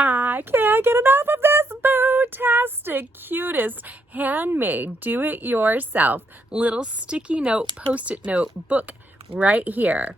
I can't get enough of this bootastic, cutest, handmade, do-it-yourself little sticky note, post-it note book right here.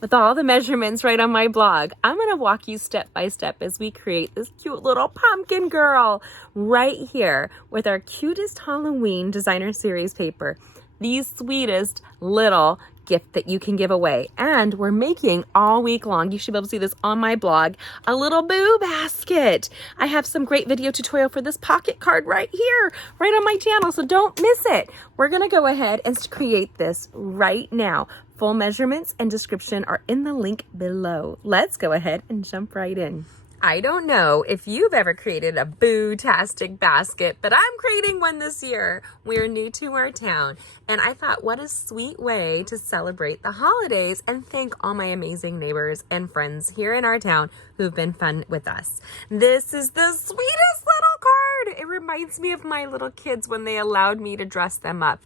With all the measurements right on my blog, I'm going to walk you step by step as we create this cute little pumpkin girl right here with our CUTEST Halloween designer series paper. The sweetest little gift that you can give away. And we're making all week long, you should be able to see this on my blog, a little boo basket. I have some great video tutorial for this pocket card right here, right on my channel, so don't miss it. We're gonna go ahead and create this right now. Full measurements and description are in the link below. Let's go ahead and jump right in. I don't know if you've ever created a boo-tastic basket, but I'm creating one this year. We're new to our town, and I thought, what a sweet way to celebrate the holidays and thank all my amazing neighbors and friends here in our town who've been fun with us. This is the sweetest little card. It reminds me of my little kids when they allowed me to dress them up.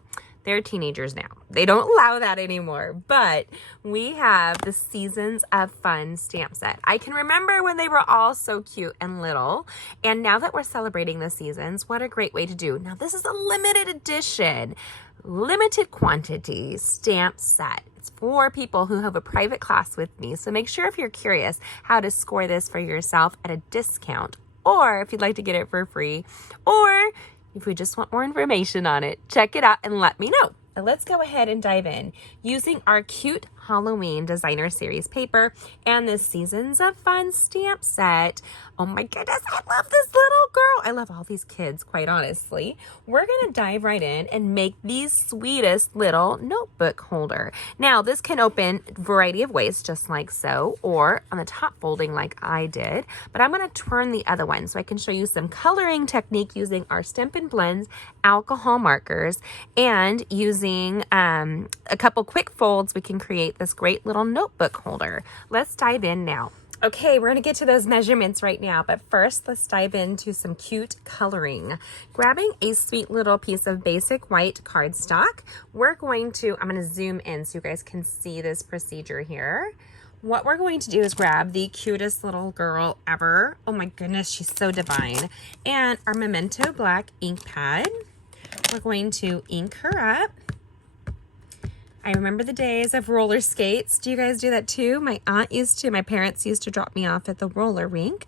They're teenagers now. They don't allow that anymore, but we have the Seasons of Fun stamp set. I can remember when they were all so cute and little, and now that we're celebrating the seasons, what a great way to do. Now this is a limited edition, limited quantity stamp set. It's for people who have a private class with me, so make sure if you're curious how to score this for yourself at a discount, or if you'd like to get it for free, or if we just want more information on it, check it out and let me know. Now let's go ahead and dive in using our cute Halloween designer series paper and the Seasons of Fun stamp set. Oh my goodness, I love this little girl. I love all these kids, quite honestly. We're gonna dive right in and make the sweetest little notebook holder. Now this can open a variety of ways, just like so, or on the top folding like I did, but I'm gonna turn the other one so I can show you some coloring technique using our Stampin Blends alcohol markers, and using a couple quick folds, we can create this great little notebook holder. Let's dive in now. Okay, we're gonna get to those measurements right now, but first let's dive into some cute coloring. Grabbing a sweet little piece of basic white cardstock, I'm gonna zoom in so you guys can see this procedure here. What we're going to do is grab the cutest little girl ever. Oh my goodness, she's so divine. And our Memento black ink pad. We're going to ink her up. I remember the days of roller skates. Do you guys do that too? My parents used to drop me off at the roller rink,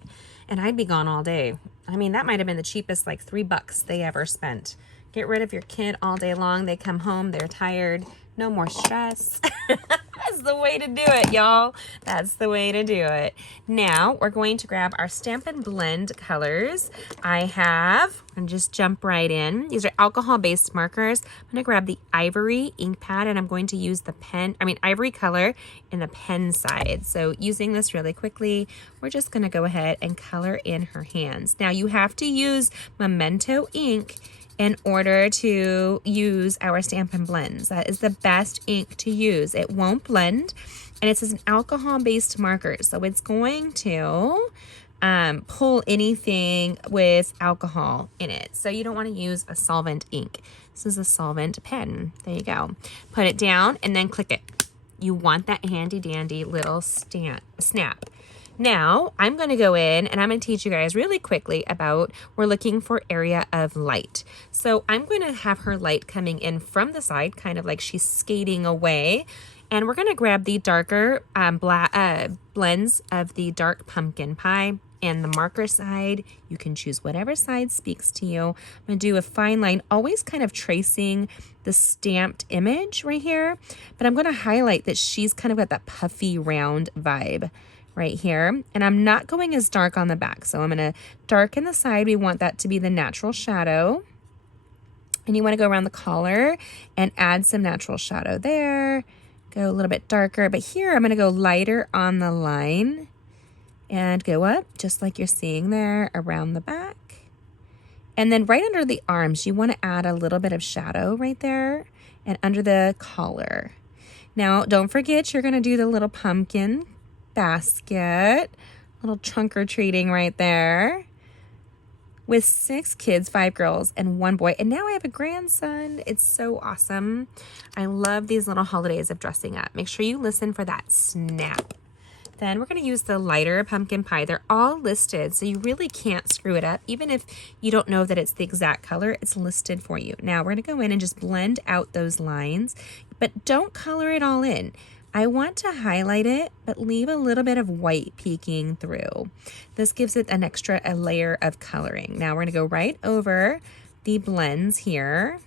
and I'd be gone all day. I mean, that might have been the cheapest, like $3 they ever spent. Get rid of your kid all day long. They come home, they're tired. No more stress. That's the way to do it, y'all. That's the way to do it. Now, we're going to grab our Stampin' Blend colors. And just jump right in. These are alcohol-based markers. I'm gonna grab the ivory ink pad, and I'm going to use the ivory color in the pen side. So using this really quickly, we're just gonna go ahead and color in her hands. Now, you have to use Memento ink in order to use our Stampin' Blends. That is the best ink to use. It won't blend, and it's an alcohol-based marker, so it's going to pull anything with alcohol in it. So you don't want to use a solvent ink. This is a solvent pen. There you go. Put it down and then click it. You want that handy-dandy little snap. Now, I'm going to go in and I'm going to teach you guys really quickly about, we're looking for area of light. So I'm going to have her light coming in from the side, kind of like she's skating away. And we're going to grab the darker blends of the dark pumpkin pie and the marker side. You can choose whatever side speaks to you. I'm going to do a fine line, always kind of tracing the stamped image right here. But I'm going to highlight that she's kind of got that puffy round vibe right here. And I'm not going as dark on the back. So I'm going to darken the side. We want that to be the natural shadow. And you want to go around the collar and add some natural shadow there. Go a little bit darker. But here I'm going to go lighter on the line and go up just like you're seeing there around the back. And then right under the arms, you want to add a little bit of shadow right there and under the collar. Now, don't forget, you're going to do the little pumpkin basket, little trunk or treating right there with 6 kids, 5 girls and 1 boy. And now I have a grandson. It's so awesome. I love these little holidays of dressing up. Make sure you listen for that snap. Then we're going to use the lighter pumpkin pie. They're all listed, so you really can't screw it up. Even if you don't know that it's the exact color, it's listed for you. Now we're going to go in and just blend out those lines, but don't color it all in. I want to highlight it, but leave a little bit of white peeking through. This gives it an extra layer of coloring. Now we're going to go right over the blends here,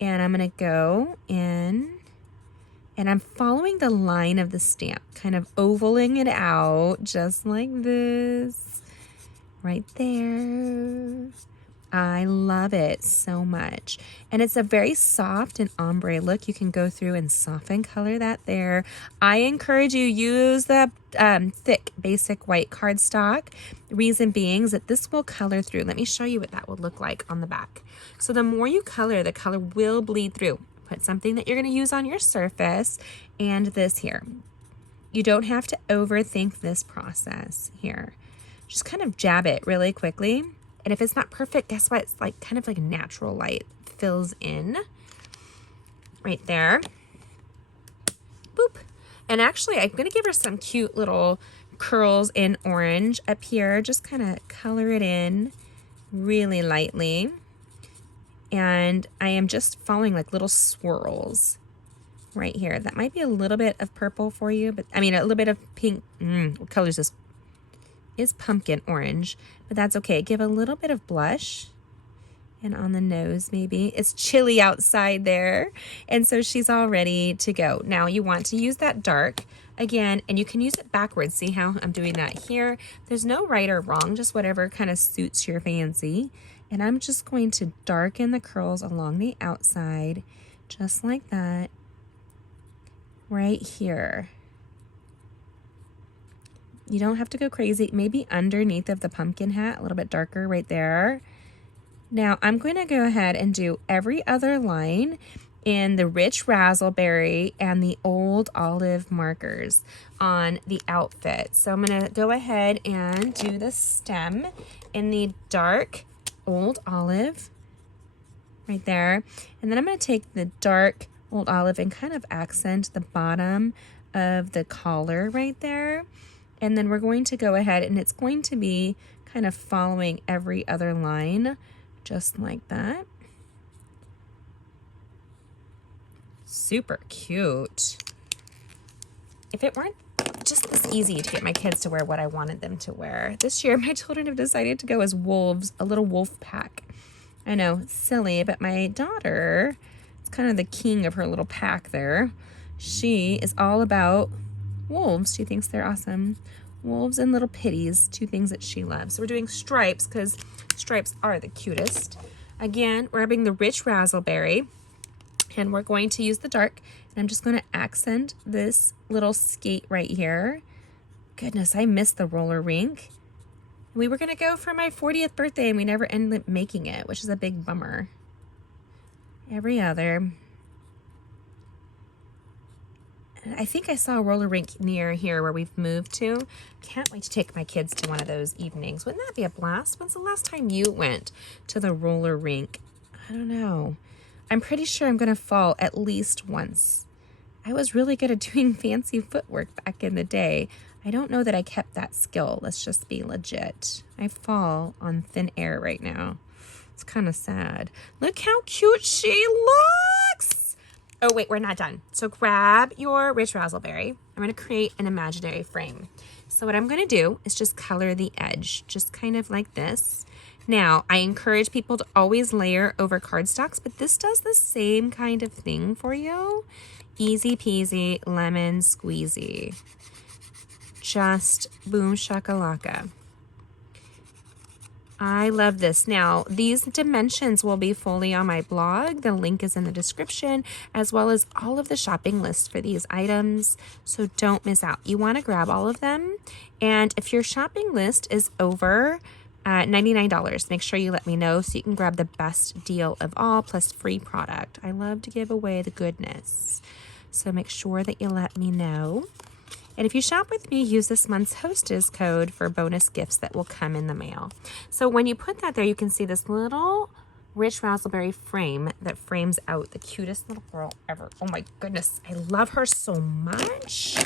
and I'm going to go in, and I'm following the line of the stamp, kind of ovaling it out just like this, right there. I love it so much. And it's a very soft and ombre look. You can go through and soften color that there. I encourage you use the thick basic white cardstock. Reason being is that this will color through. Let me show you what that will look like on the back. So the more you color, the color will bleed through. Put something that you're going to use on your surface, and this here. You don't have to overthink this process here. Just kind of jab it really quickly. And if it's not perfect, guess what? It's like kind of like natural light fills in right there. Boop. And actually, I'm going to give her some cute little curls in orange up here. Just kind of color it in really lightly. And I am just following like little swirls right here. That might be a little bit of purple for you, but I mean, a little bit of pink. What color is this? Is pumpkin orange, but that's okay. Give a little bit of blush, and on the nose maybe. It's chilly outside there, and so she's all ready to go. Now you want to use that dark again, and you can use it backwards. See how I'm doing that here? There's no right or wrong, just whatever kind of suits your fancy. And I'm just going to darken the curls along the outside, just like that, right here. You don't have to go crazy. Maybe underneath of the pumpkin hat, a little bit darker right there. Now I'm going to go ahead and do every other line in the rich razzleberry and the old olive markers on the outfit. So I'm going to go ahead and do the stem in the dark old olive right there. And then I'm going to take the dark old olive and kind of accent the bottom of the collar right there. And then we're going to go ahead, and it's going to be kind of following every other line, just like that. Super cute. If it weren't just this easy to get my kids to wear what I wanted them to wear, this year my children have decided to go as wolves, a little wolf pack. I know, silly, but my daughter is kind of the king of her little pack there. She is all about wolves. She thinks they're awesome. Wolves and little pitties, two things that she loves. So we're doing stripes because stripes are the cutest. Again, we're having the rich razzleberry, and we're going to use the dark, and I'm just going to accent this little skate right here. Goodness, I missed the roller rink. We were going to go for my 40th birthday, and we never ended up making it, which is a big bummer. Every other. I think I saw a roller rink near here where we've moved to. Can't wait to take my kids to one of those evenings. Wouldn't that be a blast? When's the last time you went to the roller rink? I don't know. I'm pretty sure I'm going to fall at least once. I was really good at doing fancy footwork back in the day. I don't know that I kept that skill. Let's just be legit. I fall on thin air right now. It's kind of sad. Look how cute she looks. Oh, wait, we're not done. So grab your rich razzleberry. I'm going to create an imaginary frame. So what I'm going to do is just color the edge, just kind of like this. Now, I encourage people to always layer over cardstocks, but this does the same kind of thing for you. Easy peasy, lemon squeezy. Just boom shakalaka. I love this. Now, these dimensions will be fully on my blog. The link is in the description, as well as all of the shopping lists for these items. So don't miss out. You want to grab all of them. And if your shopping list is over $99, make sure you let me know so you can grab the best deal of all plus free product. I love to give away the goodness. So make sure that you let me know. And if you shop with me, use this month's hostess code for bonus gifts that will come in the mail. So when you put that there, you can see this little rich raspberry frame that frames out the cutest little girl ever. Oh my goodness, I love her so much.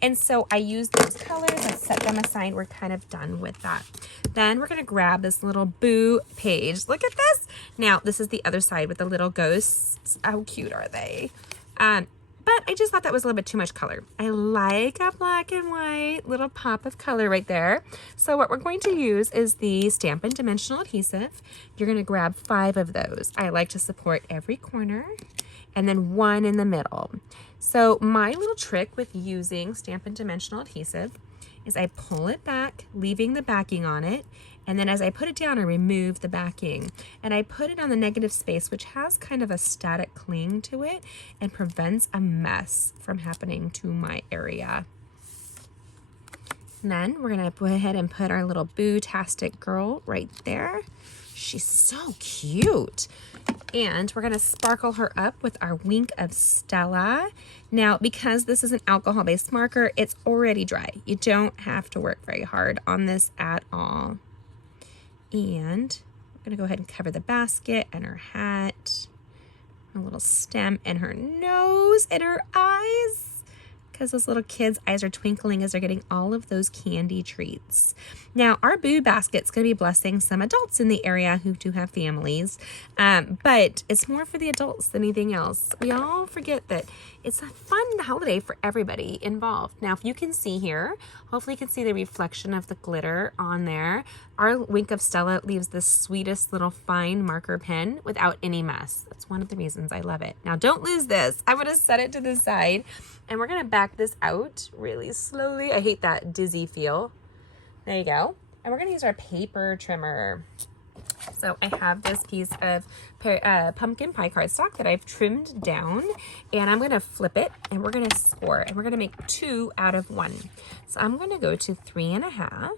And so I used those colors, I set them aside. We're kind of done with that. Then we're gonna grab this little boo page. Look at this. Now, this is the other side with the little ghosts. How cute are they? But I just thought that was a little bit too much color. I like a black and white little pop of color right there. So what we're going to use is the Stampin' Dimensional Adhesive. You're gonna grab 5 of those. I like to support every corner and then 1 in the middle. So my little trick with using Stampin' Dimensional Adhesive is I pull it back, leaving the backing on it, and then as I put it down, I remove the backing. And I put it on the negative space, which has kind of a static cling to it and prevents a mess from happening to my area. And then we're gonna go ahead and put our little boo-tastic girl right there. She's so cute. And we're gonna sparkle her up with our Wink of Stella. Now, because this is an alcohol-based marker, it's already dry. You don't have to work very hard on this at all. And we're gonna go ahead and cover the basket and her hat, her little stem and her nose and her eyes, because those little kids' eyes are twinkling as they're getting all of those candy treats. Now, our boo basket's gonna be blessing some adults in the area who do have families, but it's more for the adults than anything else. We all forget that it's a fun holiday for everybody involved. Now, if you can see here, hopefully you can see the reflection of the glitter on there. Our Wink of Stella leaves the sweetest little fine marker pen without any mess. That's one of the reasons I love it. Now, don't lose this. I'm gonna set it to the side and we're gonna back this out really slowly. I hate that dizzy feel. There you go. And we're gonna use our paper trimmer. So I have this piece of pumpkin pie cardstock that I've trimmed down, and I'm gonna flip it and we're gonna score, and we're gonna make 2 out of 1. So I'm gonna go to 3.5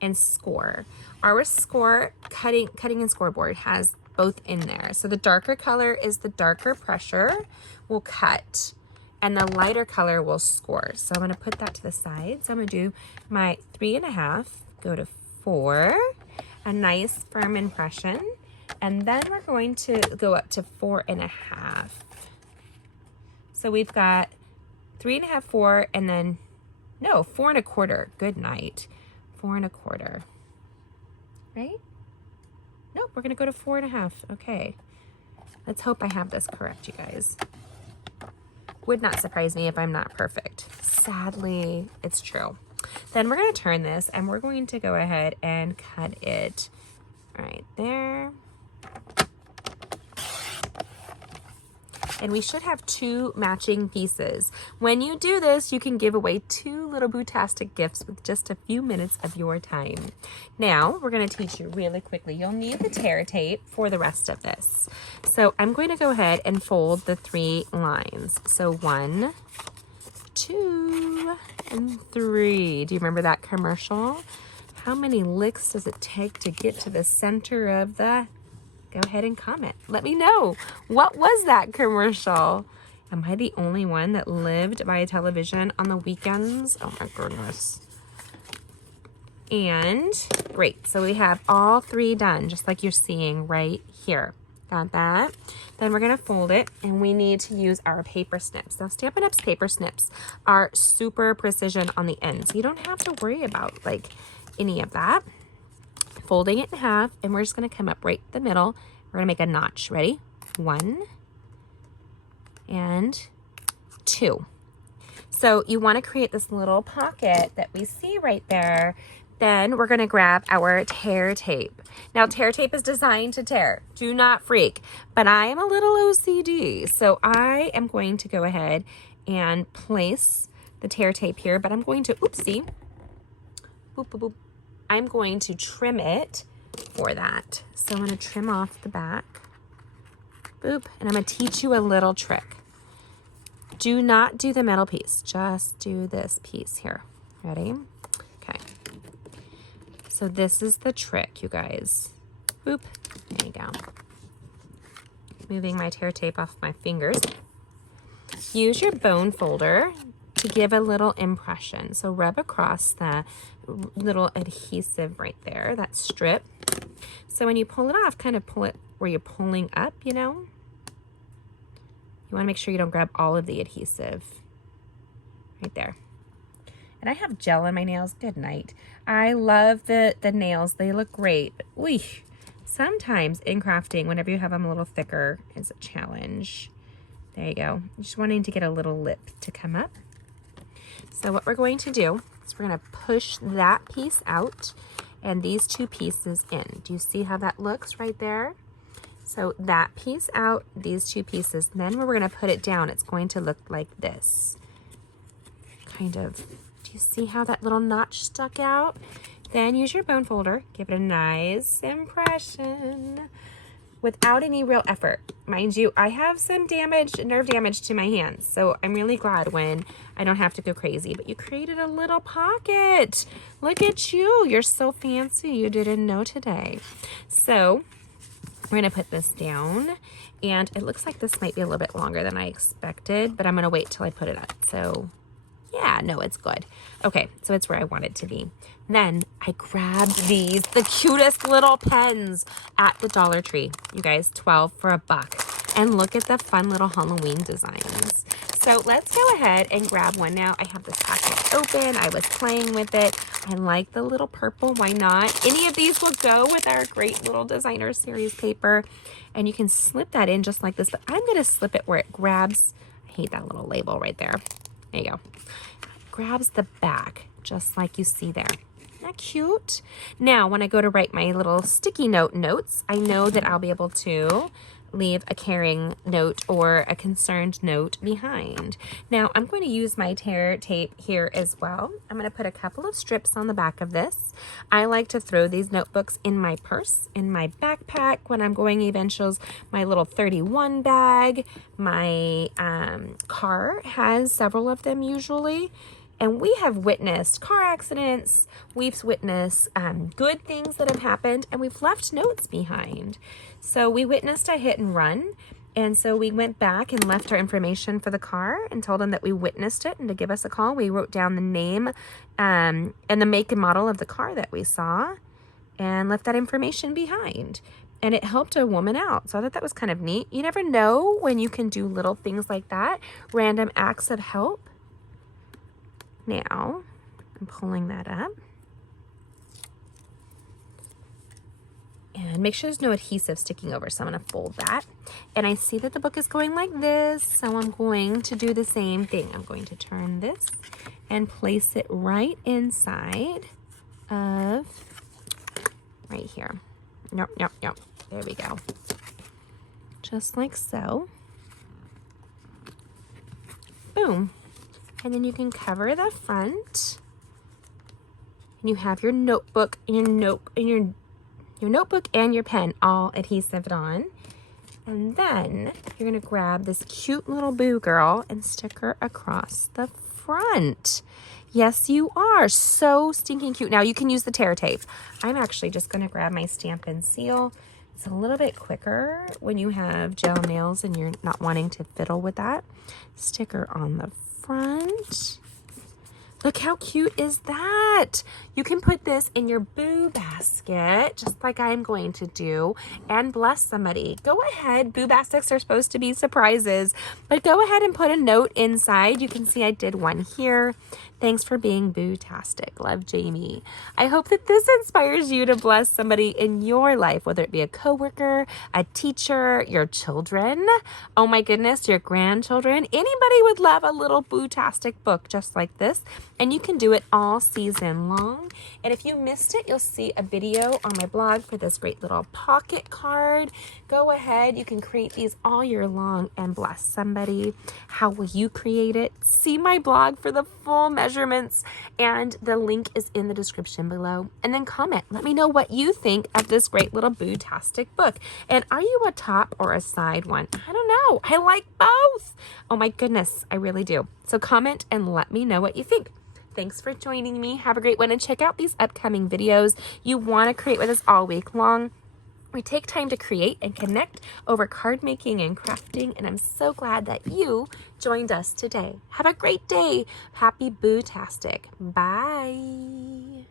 and score. Our score cutting and scoreboard has both in there. So the darker color is the darker pressure will cut, and the lighter color will score. So I'm gonna put that to the side. So I'm gonna do my 3.5, go to 4, a nice firm impression, and then we're going to go up to 4.5. So we've got 3.5, 4, and then, no, 4.25. Good night. 4.25. Right? Nope, we're gonna go to 4.5. Okay. Let's hope I have this correct, you guys. Would not surprise me if I'm not perfect. Sadly, it's true. Then we're gonna turn this and we're going to go ahead and cut it right there. And we should have 2 matching pieces. When you do this, you can give away 2 little bootastic gifts with just a few minutes of your time. Now, we're gonna teach you really quickly. You'll need the tear tape for the rest of this. So I'm going to go ahead and fold the 3 lines. So 1, 2, and 3. Do you remember that commercial? How many licks does it take to get to the center of the... Go ahead and comment. Let me know. What was that commercial? Am I the only one that lived by television on the weekends? Oh my goodness. And great. So we have all 3 done, just like you're seeing right here. Got that? Then we're going to fold it, and we need to use our paper snips. Now, Stampin' Up's paper snips are super precision on the end, so you don't have to worry about like any of that. Folding it in half, and we're just going to come up right the middle. We're going to make a notch. Ready? 1 and 2. So you want to create this little pocket that we see right there. Then we're going to grab our tear tape. Now, tear tape is designed to tear. Do not freak. But I am a little OCD, so I am going to go ahead and place the tear tape here, but I'm going to, oopsie, boop, boop, boop. I'm going to trim it for that. So I'm going to trim off the back. Boop. And I'm going to teach you a little trick. Do not do the metal piece. Just do this piece here. Ready? Okay. So this is the trick, you guys. Boop. There you go. Moving my tear tape off my fingers. Use your bone folder to give a little impression. So rub across that little adhesive right there, that strip. So when you pull it off, kind of pull it where you're pulling up, you know? You want to make sure you don't grab all of the adhesive. Right there. And I have gel on my nails. Good night. I love the nails. They look great. But, sometimes in crafting, whenever you have them a little thicker, is a challenge. There you go. Just wanting to get a little lip to come up. So what we're going to do is we're going to push that piece out and these two pieces in. Do you see how that looks right there? So that piece out, these two pieces. Then when we're going to put it down, it's going to look like this. Kind of. Do you see how that little notch stuck out? Then use your bone folder. Give it a nice impression without any real effort. Mind you, I have some nerve damage to my hands, so I'm really glad when I don't have to go crazy. But you created a little pocket. Look at you. You're so fancy. You didn't know today. So we're going to put this down, and it looks like this might be a little bit longer than I expected, but I'm going to wait till I put it up. So yeah, no, it's good. Okay, so it's where I want it to be. Then I grabbed these, the cutest little pens at the Dollar Tree. You guys, 12 for $1. And look at the fun little Halloween designs. So let's go ahead and grab one now. I have this packet open. I was playing with it. I like the little purple. Why not? Any of these will go with our great little designer series paper. And you can slip that in just like this, but I'm going to slip it where it grabs. I hate that little label right there. There you go. Grabs the back, just like you see there. Isn't that cute? Now, when I go to write my little sticky notes, I know that I'll be able to leave a caring note or a concerned note behind. Now, I'm going to use my tear tape here as well. I'm going to put a couple of strips on the back of this. I like to throw these notebooks in my purse, in my backpack when I'm going eventuals, my little 31 bag. My car has several of them usually. And we have witnessed car accidents, we've witnessed good things that have happened, and we've left notes behind. So we witnessed a hit and run, and so we went back and left our information for the car and told them that we witnessed it and to give us a call. We wrote down the name and the make and model of the car that we saw and left that information behind. And it helped a woman out. So I thought that was kind of neat. You never know when you can do little things like that, random acts of help. Now, I'm pulling that up. And make sure there's no adhesive sticking over, so I'm going to fold that. And I see that the book is going like this, so I'm going to do the same thing. I'm going to turn this and place it right inside of right here. Nope. There we go. Just like so. Boom. And then you can cover the front. And you have your notebook and your notebook and your pen all adhesived on. And then you're going to grab this cute little boo girl and stick her across the front. Yes, you are. So stinking cute. Now you can use the tear tape. I'm actually just going to grab my Stampin' Seal. It's a little bit quicker when you have gel nails and you're not wanting to fiddle with that. Sticker on the front. Look how cute is that? You can put this in your boo basket, just like I'm going to do, and bless somebody. Go ahead. Boo baskets are supposed to be surprises, but go ahead and put a note inside. You can see I did one here. Thanks for being boo-tastic. Love, Jamie. I hope that this inspires you to bless somebody in your life, whether it be a coworker, a teacher, your children. Oh my goodness, your grandchildren. Anybody would love a little boo-tastic book just like this. And you can do it all season long. And if you missed it, you'll see a video on my blog for this great little pocket card. Go ahead, you can create these all year long and bless somebody. How will you create it? See my blog for the full measurements, and the link is in the description below. And then comment. Let me know what you think of this great little boo-tastic book. And are you a top or a side one? I don't know. I like both. Oh my goodness, I really do. So comment and let me know what you think. Thanks for joining me. Have a great one, and check out these upcoming videos. You want to create with us all week long. We take time to create and connect over card making and crafting, and I'm so glad that you joined us today. Have a great day. Happy Boo-tastic. Bye.